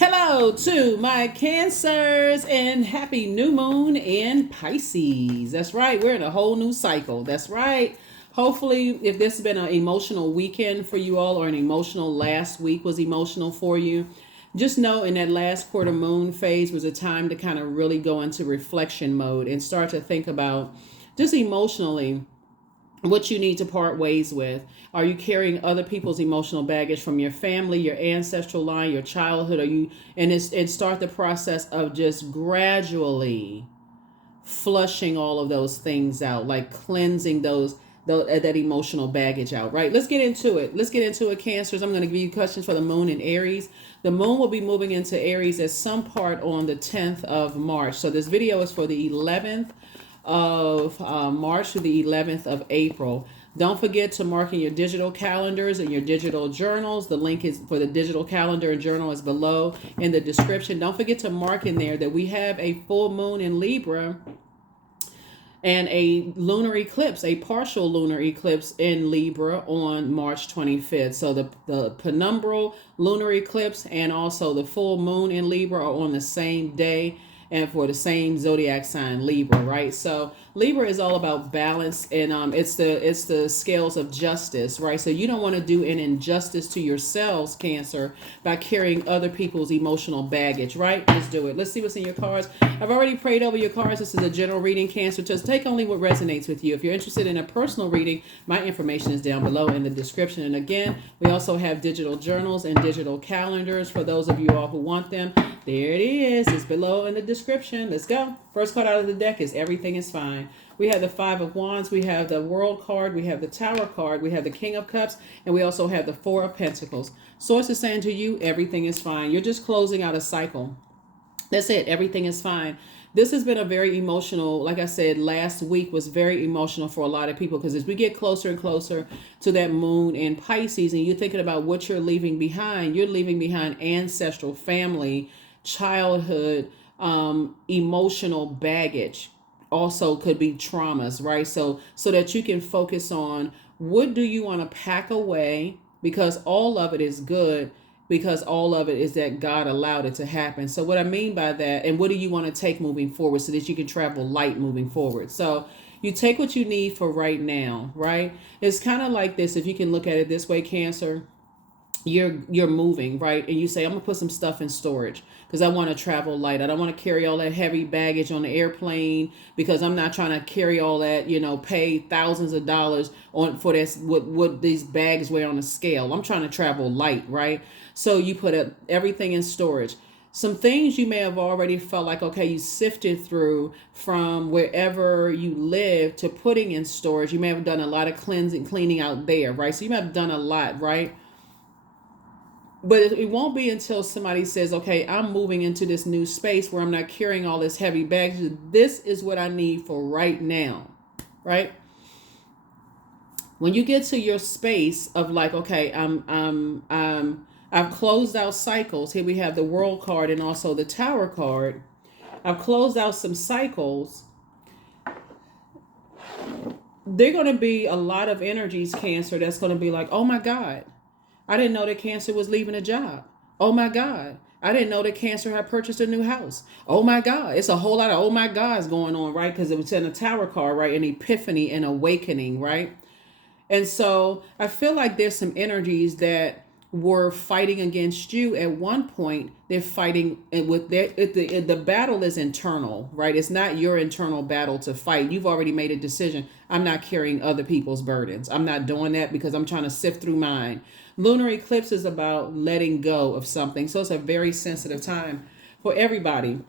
Hello to my Cancers and happy new moon in Pisces. That's right. We're in a whole new cycle. That's right. Hopefully, if this has been an emotional weekend for you all or an emotional last week was emotional for you, just know in that last quarter moon phase was a time to kind of really go into reflection mode and start to think about just emotionally what you need to part ways with. Are you carrying other people's emotional baggage from your family, your ancestral line, your childhood? Are you and start the process of just gradually flushing all of those things out, like cleansing that emotional baggage out, right? Let's get into it. Cancers. I'm going to give you questions for the moon in Aries. The moon will be moving into Aries at some part on the 10th of March. So this video is for the 11th of March to the 11th of April. Don't forget to mark in your digital calendars and your digital journals. The link is for the digital calendar and journal is below in the description. Don't forget to mark in there that we have a full moon in Libra and a lunar eclipse, a partial lunar eclipse in Libra on March 25th. So the penumbral lunar eclipse and also the full moon in Libra are on the same day and for the same zodiac sign, Libra, right? So Libra is all about balance, and it's the scales of justice, right? So you don't want to do an injustice to yourselves, Cancer, by carrying other people's emotional baggage, right? Let's do it. Let's see what's in your cards. I've already prayed over your cards. This is a general reading, Cancer. Just take only what resonates with you. If you're interested in a personal reading, my information is down below in the description. And again, we also have digital journals and digital calendars for those of you all who want them. There it is. It's below in the description. Let's go. First card out of the deck is Everything is Fine. We have the Five of Wands. We have the World card. We have the Tower card. We have the King of Cups. And we also have the Four of Pentacles. Source is saying to you, everything is fine. You're just closing out a cycle. That's it. Everything is fine. This has been a very emotional, like I said, last week was very emotional for a lot of people because as we get closer and closer to that moon in Pisces and you're thinking about what you're leaving behind ancestral family, childhood, emotional baggage. Also could be traumas, right? So that you can focus on what do you want to pack away because all of it is good because all of it is that God allowed it to happen. So what I mean by that, and what do you want to take moving forward so that you can travel light moving forward? So you take what you need for right now, right? It's kind of like this, if you can look at it this way, Cancer. You're moving, right? And you say, I'm gonna put some stuff in storage because I want to travel light. I don't want to carry all that heavy baggage on the airplane because I'm not trying to carry all that, pay thousands of dollars on for this what these bags weigh on a scale. I'm trying to travel light, right? So you put everything in storage. Some things you may have already felt like, okay, you sifted through from wherever you live to putting in storage. You may have done a lot of cleaning out there, right? So you may have done a lot, right? But it won't be until somebody says, okay, I'm moving into this new space where I'm not carrying all this heavy baggage. This is what I need for right now, right? When you get to your space of like, okay, I've closed out cycles. Here we have the World card and also the Tower card. I've closed out some cycles. There are going to be a lot of energies, Cancer, that's going to be like, oh my God, I didn't know that Cancer was leaving a job. Oh my God. I didn't know that Cancer had purchased a new house. Oh my God. It's a whole lot of oh my God's going on, right? Because it was in a Tower card, right? An epiphany and awakening, right? And so I feel like there's some energies that were fighting against you at one point. They're fighting with the battle is internal, right? It's not your internal battle to fight. You've already made a decision. I'm not carrying other people's burdens. I'm not doing that because I'm trying to sift through mine. Lunar eclipse is about letting go of something. So it's a very sensitive time for everybody.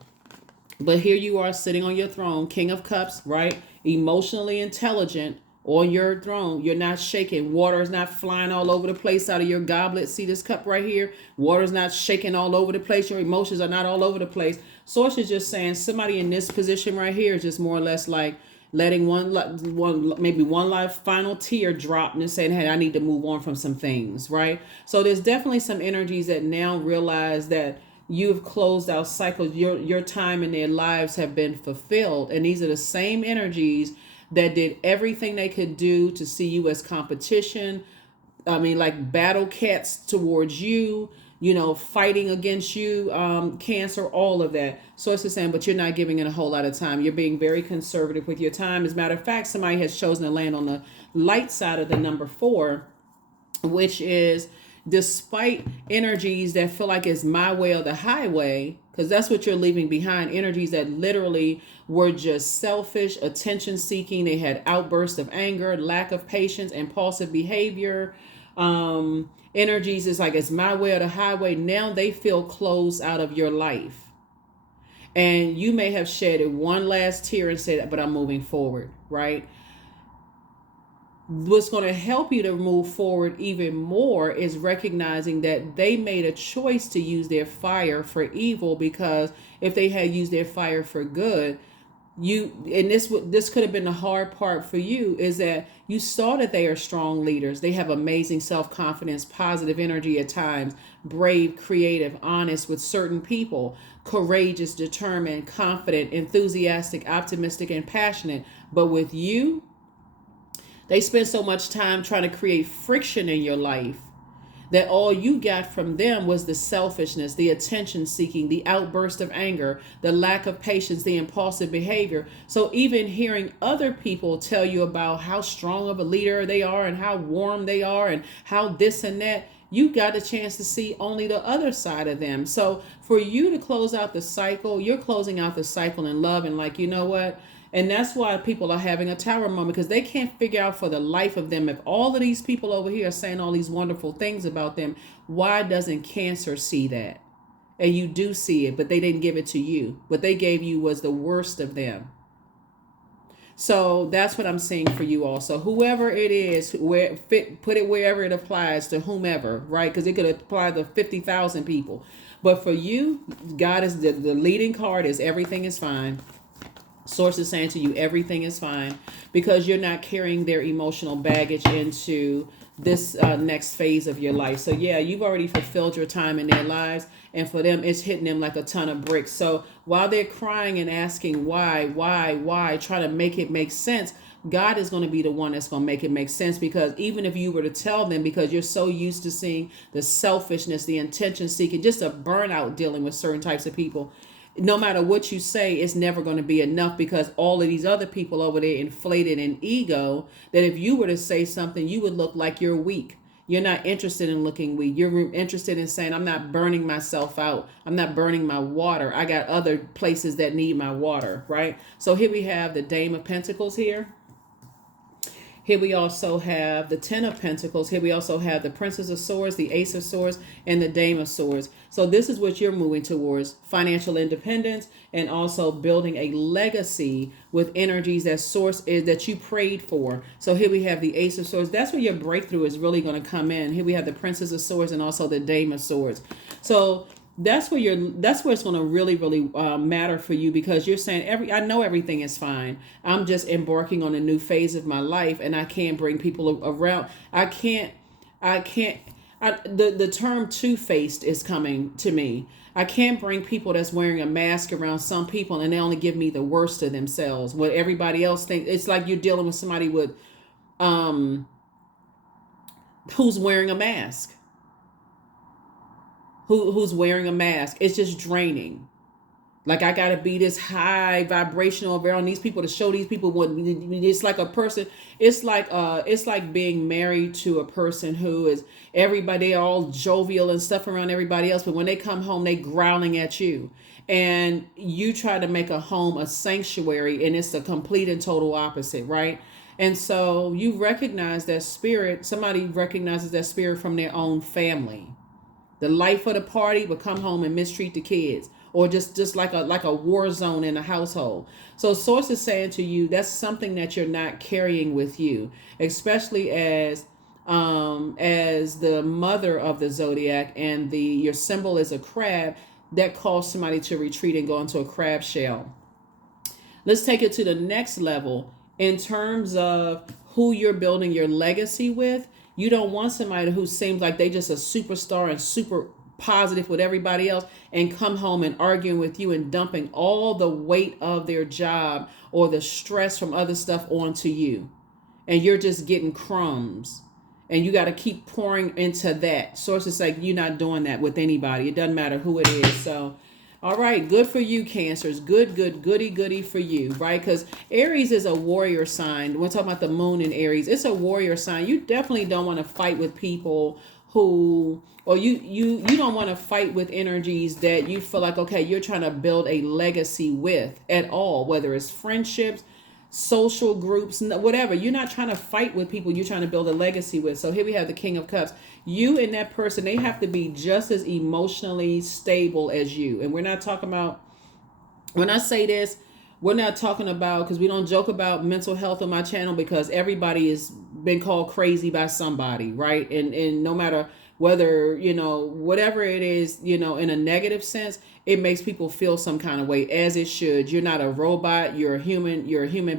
But here you are sitting on your throne, King of Cups, right? Emotionally intelligent on your throne. You're not shaking. Water is not flying all over the place out of your goblet. See this cup right here? Water is not shaking all over the place. Your emotions are not all over the place. Source is just saying somebody in this position right here is just more or less like letting maybe one life final tear drop and saying, hey, I need to move on from some things, right? So there's definitely some energies that now realize that you've closed out cycles. Your time in their lives have been fulfilled. And these are the same energies that did everything they could do to see you as competition. I mean, like battle cats towards you, fighting against you, Cancer, all of that. Source is saying, but you're not giving it a whole lot of time. You're being very conservative with your time. As a matter of fact, somebody has chosen to land on the light side of the number 4, which is despite energies that feel like it's my way or the highway, because that's what you're leaving behind. Energies that literally were just selfish, attention seeking. They had outbursts of anger, lack of patience, impulsive behavior. Energies is like it's my way or the highway. Now they feel closed out of your life. And you may have shedded one last tear and said, but I'm moving forward, right? What's going to help you to move forward even more is recognizing that they made a choice to use their fire for evil, because if they had used their fire for good, this could have been the hard part for you, is that you saw that they are strong leaders. They have amazing self-confidence, positive energy at times, brave, creative, honest with certain people, courageous, determined, confident, enthusiastic, optimistic, and passionate. But with you, they spend so much time trying to create friction in your life that all you got from them was the selfishness, the attention seeking, the outburst of anger, the lack of patience, the impulsive behavior. So even hearing other people tell you about how strong of a leader they are and how warm they are and how this and that, you got a chance to see only the other side of them. So for you to close out the cycle, you're closing out the cycle in love, and like, you know what? And that's why people are having a tower moment, because they can't figure out for the life of them, if all of these people over here are saying all these wonderful things about them, why doesn't Cancer see that? And you do see it, but they didn't give it to you. What they gave you was the worst of them. So that's what I'm seeing for you also. Whoever it is, put it wherever it applies to whomever, right? Because it could apply to 50,000 people. But for you, God is the leading card is everything is fine. Source is saying to you, everything is fine, because you're not carrying their emotional baggage into this next phase of your life. So yeah, you've already fulfilled your time in their lives, and for them, it's hitting them like a ton of bricks. So while they're crying and asking why, trying to make it make sense, God is going to be the one that's going to make it make sense. Because even if you were to tell them, because you're so used to seeing the selfishness, the intention seeking, just a burnout dealing with certain types of people, no matter what you say, it's never going to be enough, because all of these other people over there inflated in ego, that if you were to say something, you would look like you're weak. You're not interested in looking weak. You're interested in saying, I'm not burning myself out. I'm not burning my water. I got other places that need my water, right? So here we have the Dame of Pentacles here. Here we also have the Ten of Pentacles. Here we also have the Princess of Swords, the Ace of Swords, and the Dame of Swords. So this is what you're moving towards: financial independence, and also building a legacy with energies that source is that you prayed for. So here we have the Ace of Swords. That's where your breakthrough is really going to come in. Here we have the Princess of Swords and also the Dame of Swords. So that's where it's going to really matter for you, because you're saying I know everything is fine. I'm just embarking on a new phase of my life, and I can't bring people around. The term two-faced is coming to me. I can't bring people that's wearing a mask around some people, and they only give me the worst of themselves. What everybody else thinks. It's like you're dealing with somebody with who's wearing a mask. Who's wearing a mask. It's just draining. Like, I gotta be this high vibrational around these people to show these people what it's like. A person, it's like being married to a person who is everybody all jovial and stuff around everybody else, but when they come home, they growling at you. And you try to make a home a sanctuary, and it's the complete and total opposite, right? And so you recognize that spirit, somebody recognizes that spirit from their own family. The life of the party, but come home and mistreat the kids, or just like a war zone in a household. So Source is saying to you, that's something that you're not carrying with you, especially as the mother of the Zodiac, and your symbol is a crab. That calls somebody to retreat and go into a crab shell. Let's take it to the next level in terms of who you're building your legacy with. You don't want somebody who seems like they just a superstar and super positive with everybody else, and come home and arguing with you and dumping all the weight of their job or the stress from other stuff onto you. And you're just getting crumbs. And you got to keep pouring into that. Sources like you're not doing that with anybody. It doesn't matter who it is. So, all right, good for you, Cancers. Good, goody for you, right? Because Aries is a warrior sign. We're talking about the moon in Aries. It's a warrior sign. You definitely don't want to fight with people who, or you don't want to fight with energies that you feel like, okay, you're trying to build a legacy with at all, whether it's friendships, social groups, whatever. You're not trying to fight with people you're trying to build a legacy with. So here we have the King of Cups. You and that person, they have to be just as emotionally stable as you. And we're not talking about, when I say this, we're not talking about, because we don't joke about mental health on my channel, because everybody has been called crazy by somebody, right? And no matter whether, whatever it is, in a negative sense, it makes people feel some kind of way, as it should. You're not a robot. You're a human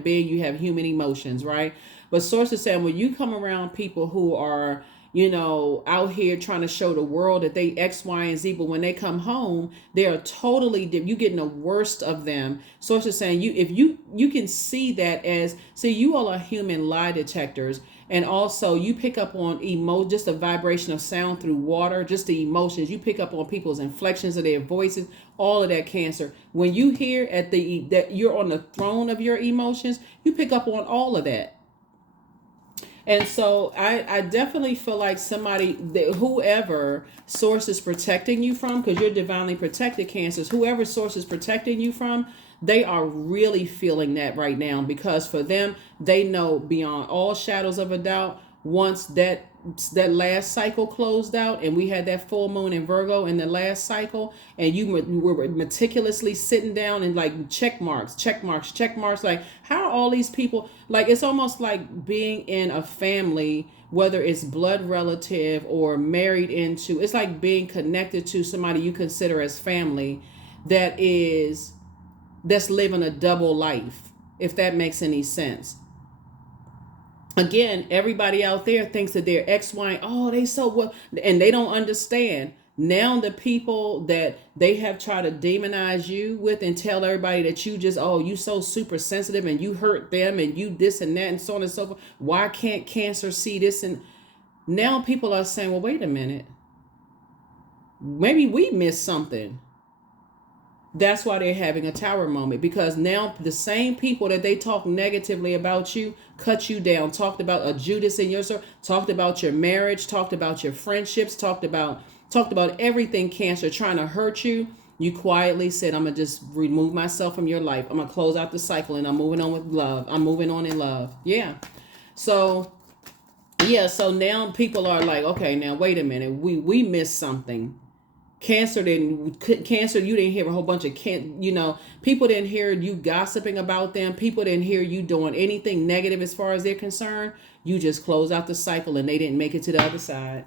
being. You have human emotions, right? But sources saying when you come around people who are, out here trying to show the world that they X, Y, and Z, but when they come home, they are totally different. You getting the worst of them. Sources saying if you can see that as, see, you all are human lie detectors. And also you pick up on just a vibration of sound through water, just the emotions. You pick up on people's inflections of their voices, all of that, Cancer. When you hear that you're on the throne of your emotions, you pick up on all of that. And so I definitely feel like whoever source is protecting you from, because you're divinely protected, Cancers, whoever source is protecting you from, they are really feeling that right now, because for them, they know beyond all shadows of a doubt, once that last cycle closed out and we had that full moon in Virgo in the last cycle, and you were meticulously sitting down and like check marks, like how are all these people, like it's almost like being in a family, whether it's blood relative or married into, it's like being connected to somebody you consider as family that's living a double life, if that makes any sense. Again, everybody out there thinks that they're X, Y, oh, they so well, and they don't understand. Now the people that they have tried to demonize you with and tell everybody that you just, oh, you so super sensitive and you hurt them and you this and that and so on and so forth. Why can't Cancer see this? And now people are saying, well, wait a minute. Maybe we missed something. That's why they're having a tower moment, because now the same people that they talk negatively about you, cut you down, talked about a Judas in your soul, talked about your marriage, talked about your friendships, talked about everything, Cancer, trying to hurt you. You quietly said, I'm going to just remove myself from your life. I'm going to close out the cycle and I'm moving on with love. I'm moving on in love. Yeah. So now people are like, okay, now wait a minute. We missed something. Cancer, you didn't hear a whole bunch of people didn't hear you gossiping about them. People didn't hear you doing anything negative as far as they're concerned. You just closed out the cycle and they didn't make it to the other side.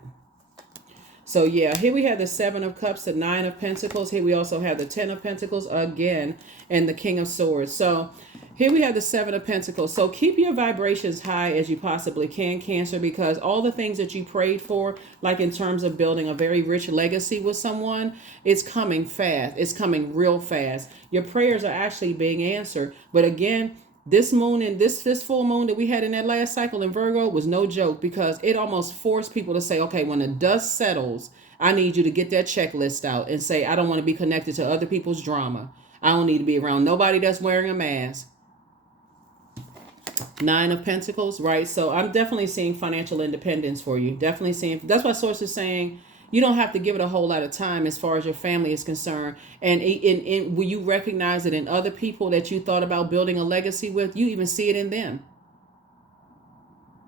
So yeah, here we have the 7 of Cups, the 9 of Pentacles. Here we also have the 10 of Pentacles again and the King of Swords. So here we have the 7 of Pentacles. So keep your vibrations high as you possibly can, Cancer, because all the things that you prayed for, like in terms of building a very rich legacy with someone, it's coming fast. It's coming real fast. Your prayers are actually being answered. But again, this moon and this full moon that we had in that last cycle in Virgo was no joke, because it almost forced people to say, okay, when the dust settles, I need you to get that checklist out and say, I don't want to be connected to other people's drama. I don't need to be around nobody that's wearing a mask. 9 of Pentacles, right? So I'm definitely seeing financial independence for you. Definitely seeing, that's why Source is saying you don't have to give it a whole lot of time as far as your family is concerned. And will you recognize it in other people that you thought about building a legacy with? You even see it in them.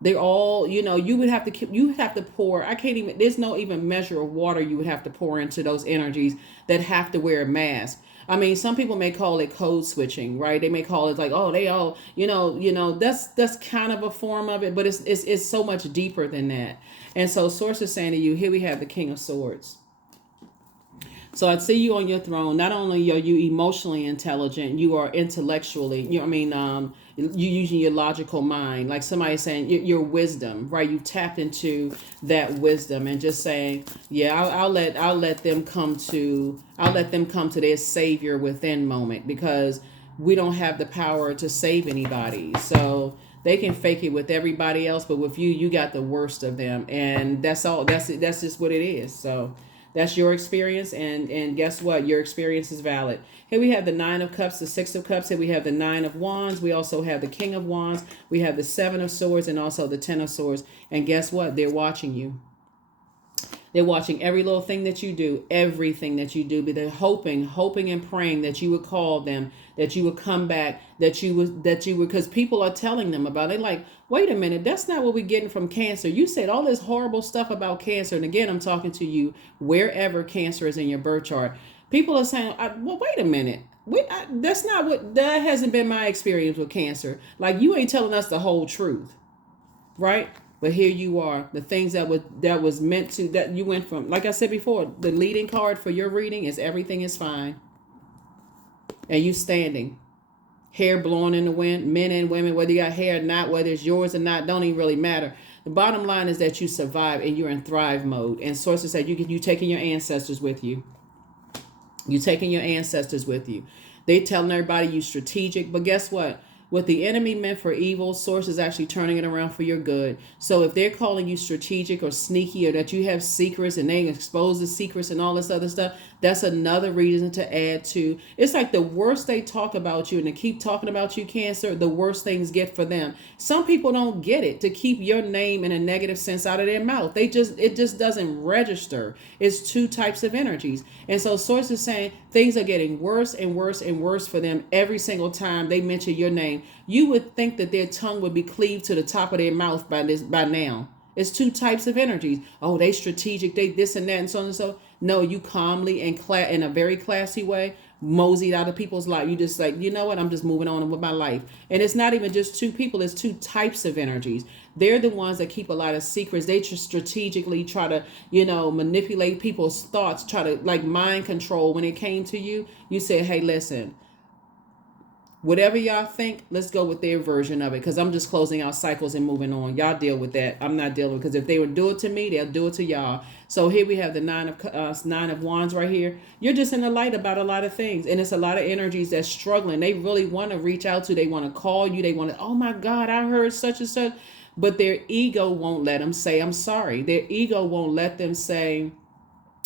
They're all, you would have to pour, there's no even measure of water you would have to pour into those energies that have to wear a mask. I mean, some people may call it code switching, right? They may call it like, oh, they all, that's kind of a form of it, but it's so much deeper than that. And so Source is saying to you, here we have the King of Swords. So I see you on your throne. Not only are you emotionally intelligent, you are intellectually, you're using your logical mind. Like somebody saying your wisdom, right? You tapped into that wisdom and just saying, yeah, I'll let them come to their savior within moment, because we don't have the power to save anybody. So They can fake it with everybody else, but with you, you got the worst of them, and that's all. That's it. That's just what it is. So that's your experience, and guess what? Your experience is valid. Here we have the Nine of Cups, the Six of Cups. Here we have the Nine of Wands. We also have the King of Wands. We have the Seven of Swords, and also the Ten of Swords. And guess what? They're watching you. They're watching every little thing that you do, everything that you do. But they're hoping and praying that you would call them, that you would come back, that you would, because people are telling them about it. Like, wait a minute, that's not what we're getting from Cancer. You said all this horrible stuff about Cancer. And again, I'm talking to you wherever Cancer is in your birth chart. People are saying, well, wait a minute. That hasn't been my experience with Cancer. Like, you ain't telling us the whole truth, right? But here you are, the things that was meant to, that you went from, like I said before, the leading card for your reading is everything is fine. And you standing, hair blowing in the wind, men and women, whether you got hair or not, whether it's yours or not, don't even really matter. The bottom line is that you survive and you're in thrive mode. And sources say you taking your ancestors with you. You taking your ancestors with you. They telling everybody you strategic, but guess what? What the enemy meant for evil, source is actually turning it around for your good. So if they're calling you strategic or sneaky, or that you have secrets and they expose the secrets and all this other stuff, that's another reason to add to. It's like the worse they talk about you and they keep talking about you, Cancer, the worse things get for them. Some people don't get it, to keep your name in a negative sense out of their mouth. It just doesn't register. It's two types of energies. And so source is saying things are getting worse and worse and worse for them every single time they mention your name. You would think that their tongue would be cleaved to the top of their mouth by now. It's two types of energies. Oh, they strategic, they this and that and so on and so. No, you calmly and in a very classy way moseyed out of people's life. You just like, you know what? I'm just moving on with my life. And it's not even just two people. It's two types of energies. They're the ones that keep a lot of secrets. They just strategically try to, manipulate people's thoughts, try to like mind control. When it came to you, you said, hey, listen, whatever y'all think, let's go with their version of it, because I'm just closing out cycles and moving on. Y'all deal with that. I'm not dealing with, because if they would do it to me, they'll do it to y'all. So here we have the Nine of Wands right here. You're just in the light about a lot of things, and it's a lot of energies that's struggling. They really want to reach out to. They want to call you. They want to, oh my God, I heard such and such, but their ego won't let them say I'm sorry. Their ego won't let them say,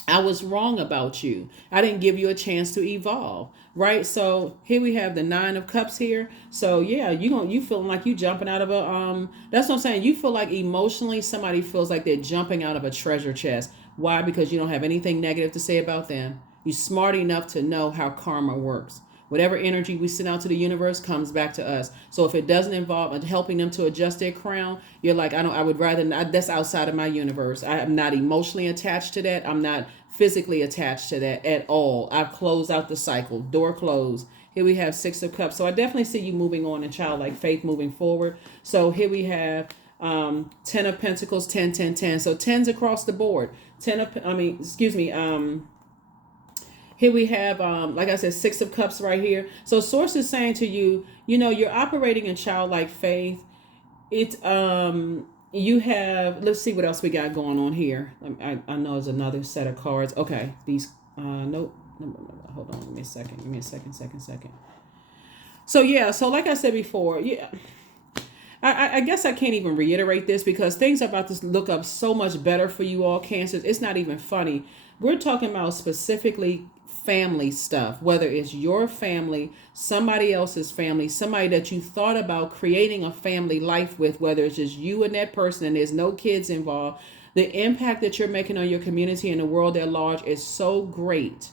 I was wrong about you. I didn't give you a chance to evolve, right? So here we have the Nine of Cups here. So yeah, you feeling like you jumping out of a that's what I'm saying. You feel like emotionally somebody feels like they're jumping out of a treasure chest. Why? Because you don't have anything negative to say about them. You're smart enough to know how karma works. Whatever energy we send out to the universe comes back to us. So if it doesn't involve helping them to adjust their crown, you're like, I would rather not. That's outside of my universe. I am not emotionally attached to that. I'm not physically attached to that at all. I've closed out the cycle. Door closed. Here we have Six of Cups. So I definitely see you moving on in childlike faith, moving forward. So here we have 10 of Pentacles, 10, 10, 10. So 10s across the board. Here we have, like I said, Six of Cups right here. So source is saying to you, you're operating in childlike faith. You have, let's see what else we got going on here. I know there's another set of cards. Okay, these, nope. Hold on, give me a second. So yeah, so like I said before, yeah. I guess I can't even reiterate this because things are about to look up so much better for you all, Cancers. It's not even funny. We're talking about specifically family stuff, whether it's your family, somebody else's family, somebody that you thought about creating a family life with, whether it's just you and that person and there's no kids involved. The impact that you're making on your community and the world at large is so great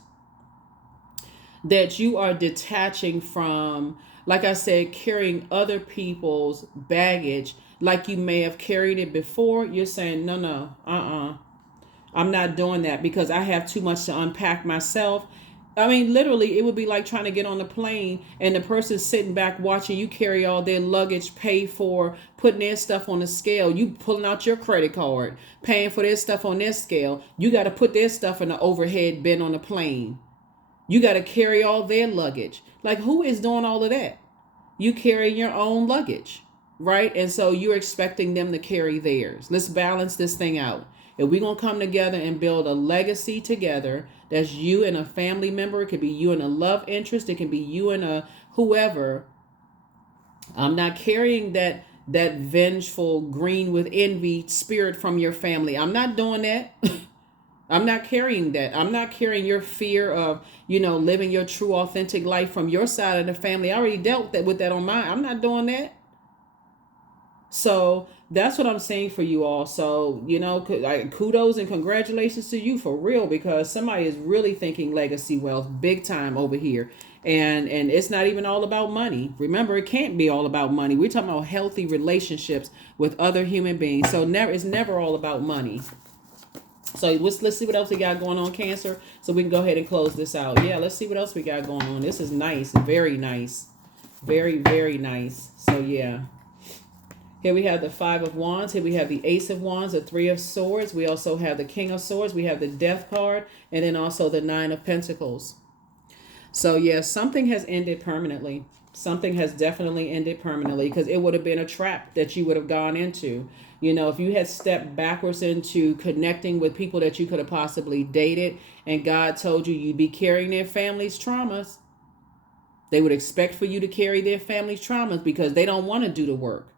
that you are detaching from, like I said, carrying other people's baggage like you may have carried it before. You're saying, no, I'm not doing that because I have too much to unpack myself. I mean, literally, it would be like trying to get on the plane and the person sitting back watching you carry all their luggage, pay for putting their stuff on the scale. You pulling out your credit card, paying for their stuff on their scale. You got to put their stuff in the overhead bin on the plane. You got to carry all their luggage. Like, who is doing all of that? You carry your own luggage, right? And so you're expecting them to carry theirs. Let's balance this thing out. If we're going to come together and build a legacy together, that's you and a family member. It could be you and a love interest. It can be you and a whoever. I'm not carrying that that vengeful, green with envy spirit from your family. I'm not doing that. I'm not carrying that. I'm not carrying your fear of, living your true, authentic life from your side of the family. I already dealt with that on mine. I'm not doing that. So that's what I'm saying for you all. So, kudos and congratulations to you for real, because somebody is really thinking legacy wealth big time over here. And it's not even all about money. Remember, it can't be all about money. We're talking about healthy relationships with other human beings. So it's never all about money. So let's see what else we got going on, Cancer, so we can go ahead and close this out. Yeah, let's see what else we got going on. This is nice. Very nice. Very, very nice. So, yeah. Here we have the Five of Wands. Here we have the Ace of Wands, the Three of Swords. We also have the King of Swords. We have the Death card. And then also the Nine of Pentacles. So, yeah, something has ended permanently. Something has definitely ended permanently, because it would have been a trap that you would have gone into. If you had stepped backwards into connecting with people that you could have possibly dated, and God told you you'd be carrying their family's traumas, they would expect for you to carry their family's traumas because they don't want to do the work.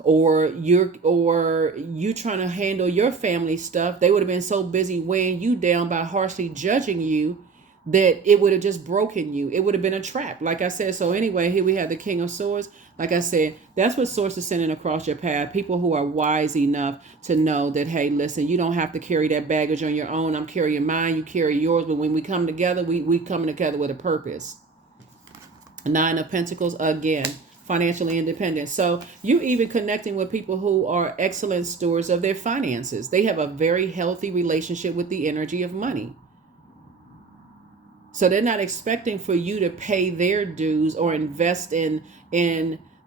Or you trying to handle your family stuff, they would have been so busy weighing you down by harshly judging you that it would have just broken you. It would have been a trap, like I said. So anyway, here we have the King of Swords. Like I said, that's what Source is sending across your path. People who are wise enough to know that, hey, listen, you don't have to carry that baggage on your own. I'm carrying mine, you carry yours. But when we come together, we come together with a purpose. Nine of Pentacles, again, financially independent. So you even connecting with people who are excellent stewards of their finances. They have a very healthy relationship with the energy of money. So they're not expecting for you to pay their dues or invest in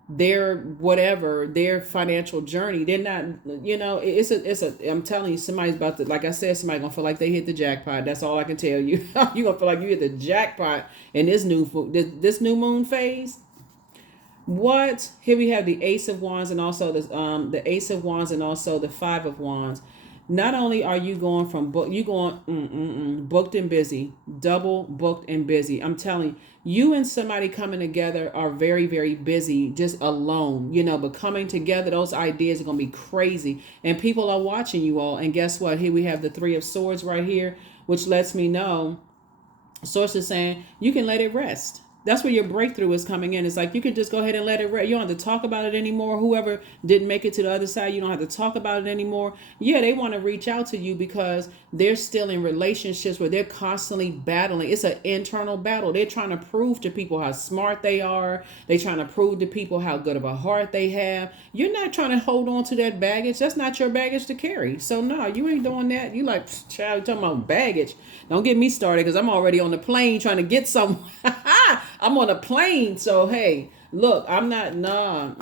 their whatever, their financial journey. They're not, I'm telling you, somebody's about to, like I said, somebody gonna feel like they hit the jackpot. That's all I can tell you. You're gonna feel like you hit the jackpot in this new moon phase. What? Here we have the Ace of Wands and also the Ace of Wands and also the Five of Wands. Not only are you going from booked and busy, double booked and busy. I'm telling you and somebody coming together are very, very busy just alone, but coming together, those ideas are going to be crazy. And people are watching you all. And guess what? Here we have the Three of Swords right here, which lets me know, Source is saying you can let it rest. That's where your breakthrough is coming in. It's like you can just go ahead and let it rest. You don't have to talk about it anymore. Whoever didn't make it to the other side, you don't have to talk about it anymore. Yeah, they want to reach out to you because they're still in relationships where they're constantly battling. It's an internal battle. They're trying to prove to people how smart they are. They're trying to prove to people how good of a heart they have. You're not trying to hold on to that baggage. That's not your baggage to carry. So no, you ain't doing that. You like, child, talking about baggage. Don't get me started because I'm already on the plane trying to get somewhere. I'm on a plane, so hey, look, I'm not, no.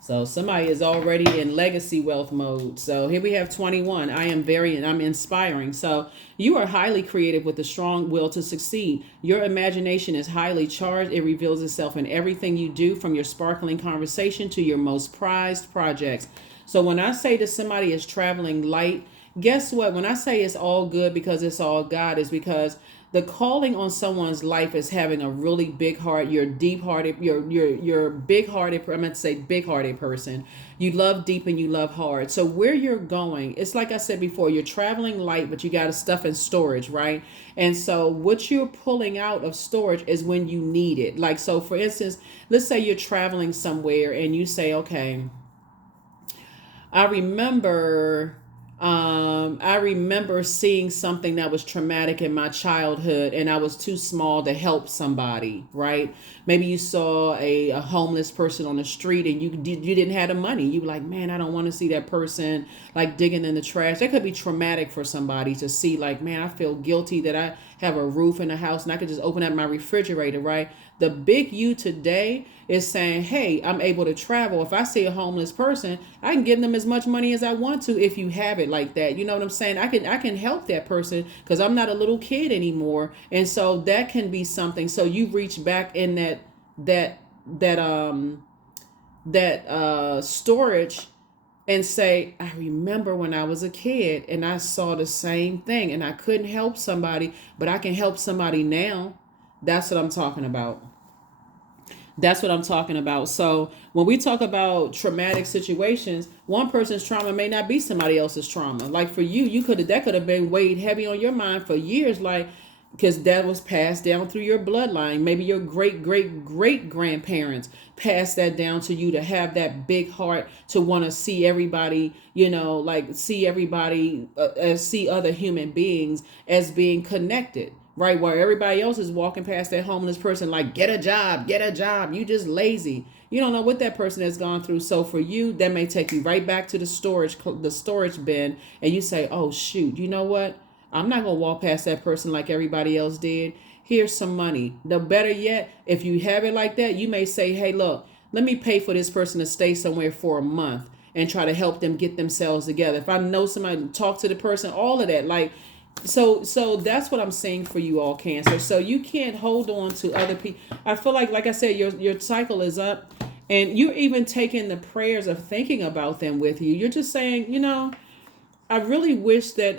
So somebody is already in legacy wealth mode. So here we have 21. I'm inspiring. So you are highly creative with a strong will to succeed. Your imagination is highly charged. It reveals itself in everything you do, from your sparkling conversation to your most prized projects. So when I say that somebody is traveling light, guess what? When I say it's all good because it's all God, is because the calling on someone's life is having a really big heart. You're deep-hearted. You're big-hearted. I'm going to say big-hearted person. You love deep and you love hard. So where you're going, it's like I said before, you're traveling light, but you got stuff in storage, right? And so what you're pulling out of storage is when you need it. Like, so for instance, let's say you're traveling somewhere and you say, okay, I remember seeing something that was traumatic in my childhood and I was too small to help somebody, right? Maybe you saw a homeless person on the street and you didn't have the money. You were like, man, I don't want to see that person like digging in the trash. That could be traumatic for somebody to see, like, man, I feel guilty that I have a roof in the house and I could just open up my refrigerator, right? The big you today is saying, hey, I'm able to travel. If I see a homeless person, I can give them as much money as I want to if you have it like that. You know what I'm saying? I can help that person because I'm not a little kid anymore. And so that can be something. So you reach back in that storage and say, I remember when I was a kid and I saw the same thing and I couldn't help somebody, but I can help somebody now. That's what I'm talking about. That's what I'm talking about. So when we talk about traumatic situations, one person's trauma may not be somebody else's trauma. Like for you, that could have been weighed heavy on your mind for years, like because that was passed down through your bloodline. Maybe your great grandparents passed that down to you, to have that big heart to want to see everybody, like see everybody as see other human beings as being connected, right? While everybody else is walking past that homeless person like, get a job, you just lazy. You don't know what that person has gone through. So for you, that may take you right back to the storage bin, and you say, oh shoot, you know what, I'm not going to walk past that person like everybody else did. Here's some money. The better yet, if you have it like that, you may say, hey, look, let me pay for this person to stay somewhere for a month and try to help them get themselves together. If I know somebody, talk to the person, all of that. Like, so that's what I'm saying for you all, Cancer. So you can't hold on to other people. I feel like I said, your cycle is up, and you're even taking the prayers of thinking about them with you. You're just saying, I really wish that,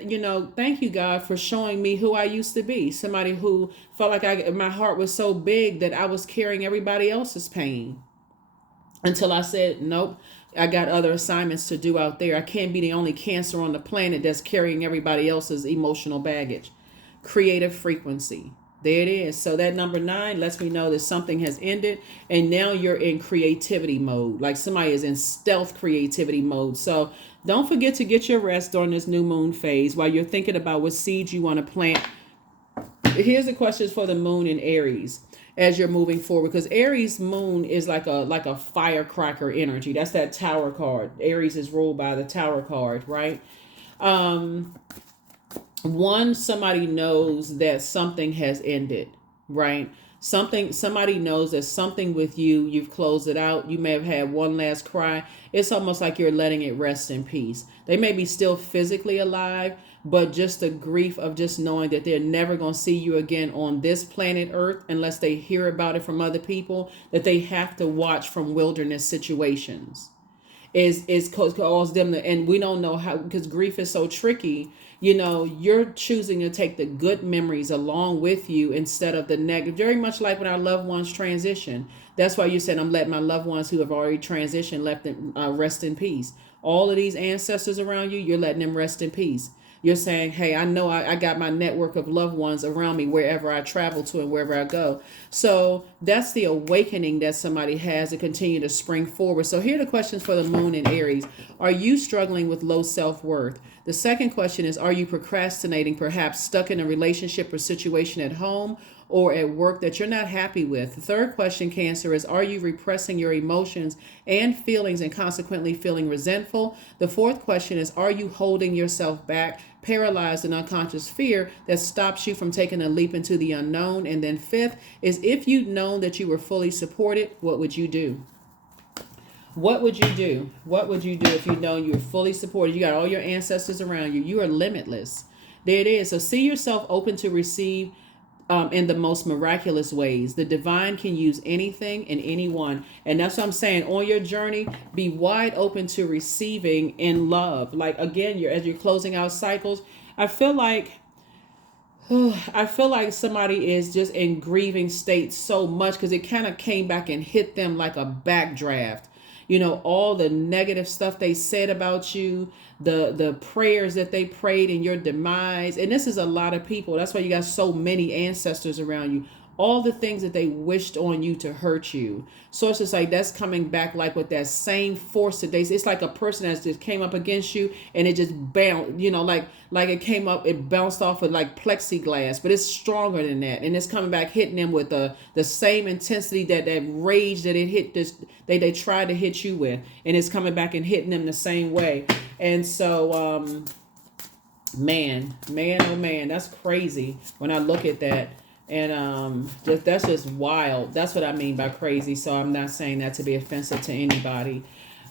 thank you, God, for showing me who I used to be. Somebody who felt like my heart was so big that I was carrying everybody else's pain, until I said, nope, I got other assignments to do out there. I can't be the only Cancer on the planet that's carrying everybody else's emotional baggage. Creative frequency. There it is. So that number 9 lets me know that something has ended, and now you're in creativity mode. Like somebody is in stealth creativity mode. So don't forget to get your rest during this new moon phase while you're thinking about what seeds you want to plant. Here's the questions for the moon in Aries as you're moving forward, because Aries moon is like a firecracker energy. That's that Tower card. Aries is ruled by the Tower card, right? One, somebody knows that something has ended, right? Somebody knows that something with you've closed it out. You may have had one last cry. It's almost like you're letting it rest in peace. They may be still physically alive, but just the grief of just knowing that they're never going to see you again on this planet Earth unless they hear about it from other people, that they have to watch from wilderness situations is cause them to, and we don't know how, because grief is so tricky. You're choosing to take the good memories along with you instead of the negative. Very much like when our loved ones transition. That's why you said, I'm letting my loved ones who have already transitioned rest in peace. All of these ancestors around you, you're letting them rest in peace. You're saying, hey, I know I got my network of loved ones around me wherever I travel to and wherever I go. So that's the awakening that somebody has to continue to spring forward. So here are the questions for the moon in Aries. Are you struggling with low self-worth? The second question is, are you procrastinating, perhaps stuck in a relationship or situation at home or at work that you're not happy with? The third question, Cancer, is, are you repressing your emotions and feelings and consequently feeling resentful? The fourth question is, are you holding yourself back, paralyzed in unconscious fear that stops you from taking a leap into the unknown? And then fifth is, if you'd known that you were fully supported, what would you do? What would you do? What would you do if you'd known you were fully supported? You got all your ancestors around you. You are limitless. There it is. So see yourself open to receive in the most miraculous ways. The divine can use anything and anyone. And that's what I'm saying. On your journey, be wide open to receiving in love. Like, again, as you're closing out cycles, I feel like somebody is just in grieving state so much because it kind of came back and hit them like a backdraft. All the negative stuff they said about you, the prayers that they prayed in your demise. And this is a lot of people. That's why you got so many ancestors around you. All the things that they wished on you to hurt you. So it's just like that's coming back like with that same force that it's like a person that just came up against you and it just bounced, like it came up, it bounced off of like plexiglass, but it's stronger than that. And it's coming back hitting them with the same intensity that rage that it hit this, they tried to hit you with. And it's coming back and hitting them the same way. And so, man, oh man, that's crazy when I look at that. And that's just wild. That's what I mean by crazy. So I'm not saying that to be offensive to anybody,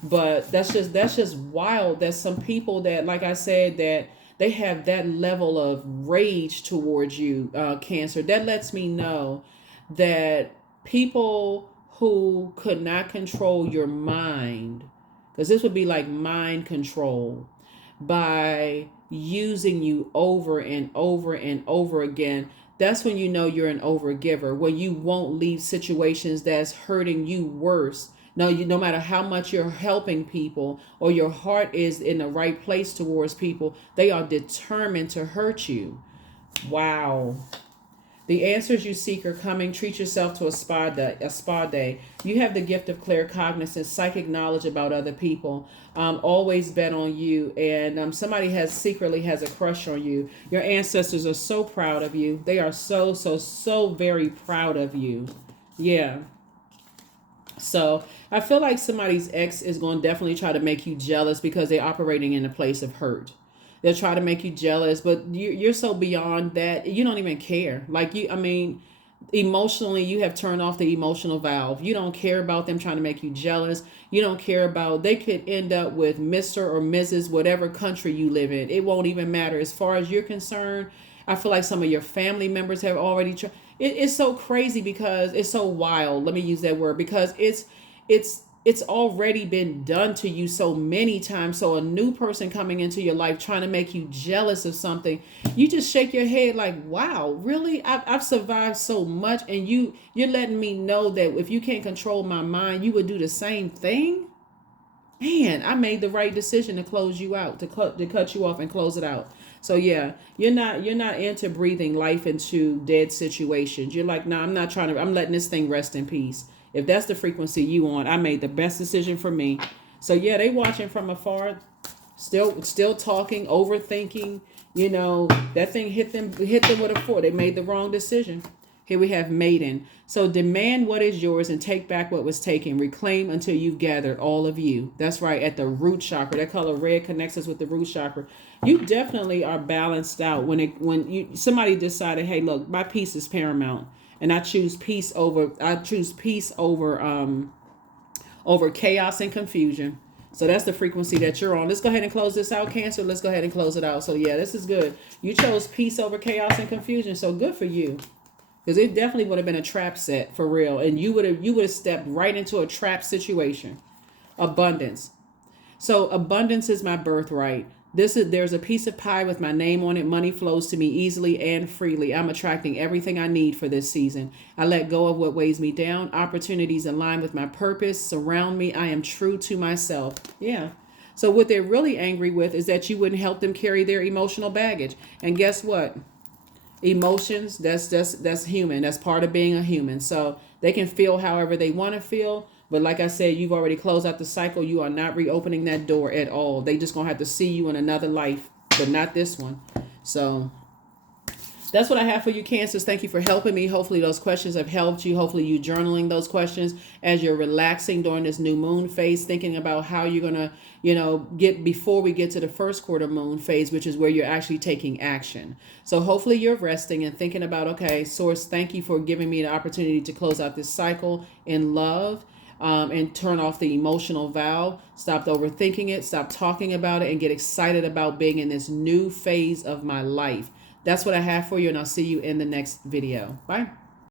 but that's just wild that some people that, like I said, that they have that level of rage towards you, Cancer. That lets me know that people who could not control your mind, because this would be like mind control, by using you over and over and over again, that's when you know you're an overgiver, when you won't leave situations that's hurting you worse. No, no matter how much you're helping people or your heart is in the right place towards people, they are determined to hurt you. Wow. The answers you seek are coming. Treat yourself to a spa day. A spa day. You have the gift of claircognizance, psychic knowledge about other people. Always bet on you, and somebody secretly has a crush on you. Your ancestors are so proud of you. They are so very proud of you. Yeah. So I feel like somebody's ex is going to definitely try to make you jealous because they're operating in a place of hurt. They'll try to make you jealous, but you're so beyond that. You don't even care. Like emotionally, you have turned off the emotional valve. You don't care about them trying to make you jealous. You don't care about, they could end up with Mr. or Mrs. whatever country you live in. It won't even matter. As far as you're concerned, I feel like some of your family members have already tried. It's so crazy because it's so wild. Let me use that word, because it's already been done to you so many times. So a new person coming into your life trying to make you jealous of something, you just shake your head like, wow, really? I've survived so much, and you're letting me know that if you can't control my mind, you would do the same thing. Man, I made the right decision to close you out, to cut you off and close it out. So yeah, you're not into breathing life into dead situations. You're like, no, I'm letting this thing rest in peace. If that's the frequency you want, I made the best decision for me. So yeah, they watching from afar, still talking, overthinking. That thing hit them with a fork. They made the wrong decision. Here we have maiden. So demand what is yours and take back what was taken. Reclaim until you've gathered all of you. That's right, at the root chakra. That color red connects us with the root chakra. You definitely are balanced out when somebody decided, hey, look, my peace is paramount, and I choose peace over over chaos and confusion. So that's the frequency that you're on. Let's go ahead and close this out, Cancer. Let's go ahead and close it out. So yeah, this is good. You chose peace over chaos and confusion. So good for you. Because it definitely would have been a trap set for real. And you would have stepped right into a trap situation. Abundance. So abundance is my birthright. There's a piece of pie with my name on it. Money flows to me easily and freely. I'm attracting everything I need for this season. I let go of what weighs me down. Opportunities align with my purpose. Surround me. I am true to myself. Yeah. So what they're really angry with is that you wouldn't help them carry their emotional baggage. And guess what? Emotions, that's human. That's part of being a human. So they can feel however they want to feel. But like I said, you've already closed out the cycle. You are not reopening that door at all. They just going to have to see you in another life, but not this one. So that's what I have for you, Cancers. Thank you for helping me. Hopefully those questions have helped you. Hopefully you journaling those questions as you're relaxing during this new moon phase, thinking about how you're going to, get before we get to the first quarter moon phase, which is where you're actually taking action. So hopefully you're resting and thinking about, okay, Source, thank you for giving me the opportunity to close out this cycle in love. And turn off the emotional valve. Stop overthinking it. Stop talking about it and get excited about being in this new phase of my life. That's what I have for you, and I'll see you in the next video. Bye.